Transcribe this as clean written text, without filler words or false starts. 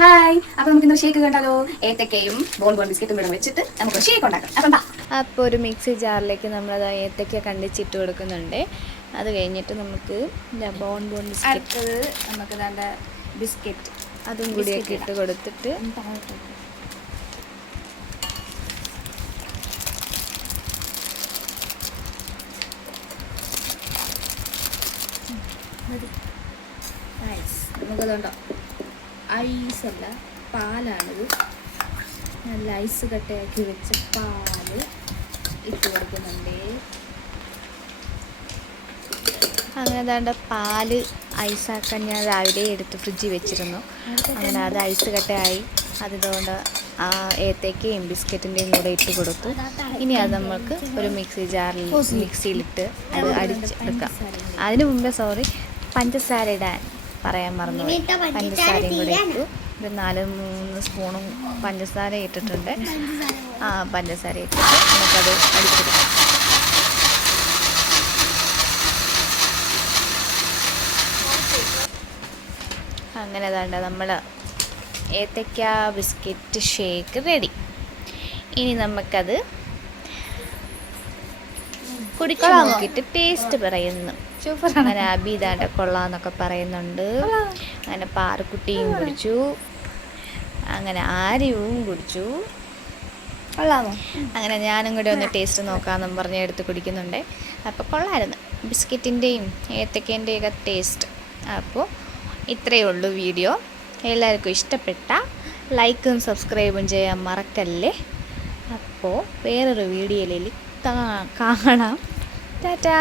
Hi, അപ്പോൾ നമുക്ക് ഇന്ന് ഷേക്ക് കണ്ടാലോ? ഏത്തക്കയും ബോൺ ബിസ്ക്കറ്റും കൂടെ വെച്ചിട്ട് നമുക്ക് ഷേക്ക് ഉണ്ടാക്കാം. അപ്പം അപ്പോൾ ഒരു മിക്സി ജാറിലേക്ക് നമ്മൾ ഏത്തക്ക കണ്ടിച്ചിട്ട് കൊടുക്കുന്നുണ്ട്. അത് കഴിഞ്ഞിട്ട് നമുക്ക് ബോൺ ബിസ്ക്കറ്റ് അടുത്തത് നമുക്ക് വേണ്ട ബിസ്ക്കറ്റ് അതും കൂടിയൊക്കെ ഇട്ട് കൊടുത്തിട്ട് നമുക്കതുണ്ടോ ഐസല്ല, പാലാണിത്. നല്ല ഐസ് കട്ടയാക്കി വെച്ച പാല് ഇട്ട് കൊടുക്കുന്നുണ്ട്. അങ്ങനെ ഏതാണ്ട് പാല് ഐസാക്കാൻ ഞാൻ രാവിലെ എടുത്ത് ഫ്രിഡ്ജിൽ വെച്ചിരുന്നു. അങ്ങനെ അത് ഐസ് കട്ടയായി. അതുകൊണ്ട് ആ ഏത്തക്കയും ബിസ്ക്കറ്റിൻ്റെയും കൂടെ ഇട്ട് കൊടുത്തു. ഇനി അത് നമുക്ക് ഒരു മിക്സിയിലിട്ട് അത് അടിച്ചെടുക്കാം. അതിന് മുമ്പേ പഞ്ചസാര ഇടാൻ പറയാൻ മറന്നുപോയി. പഞ്ചസാരയും കൂടെ ഇട്ടു. ഒരു 3 സ്പൂണും പഞ്ചസാര ഇട്ടിട്ടുണ്ട്. പഞ്ചസാര ഇട്ടിട്ട് നമുക്കത് അടിച്ചെടുക്കാം. അങ്ങനെ വേണ്ട നമ്മൾ ഏത്തക്ക ബിസ്ക്കറ്റ് ഷേക്ക് റെഡി. ഇനി നമുക്കത് കുടിച്ചു നോക്കിയിട്ട് ടേസ്റ്റ് പറയുന്നു. അങ്ങനെ അബി ഇതാണ്ട് കൊള്ളാന്നൊക്കെ പറയുന്നുണ്ട്. അങ്ങനെ പാറക്കുട്ടിയും കുടിച്ചു, അങ്ങനെ ആര്യവും കുടിച്ചു. കൊള്ളാമോ? അങ്ങനെ ഞാനും കൂടെ ഒന്ന് ടേസ്റ്റ് നോക്കാമെന്നും പറഞ്ഞ് എടുത്ത് കുടിക്കുന്നുണ്ട്. അപ്പോൾ കൊള്ളായിരുന്നു ബിസ്ക്കറ്റിൻ്റെയും ഏത്തക്കേൻ്റെയൊക്കെ ടേസ്റ്റ്. അപ്പോൾ ഇത്രയേ ഉള്ളൂ വീഡിയോ. എല്ലാവർക്കും ഇഷ്ടപ്പെട്ട ലൈക്കും സബ്സ്ക്രൈബും ചെയ്യാൻ മറക്കല്ലേ. അപ്പോൾ വേറൊരു വീഡിയോയിൽ കാണാം. ടാറ്റാ.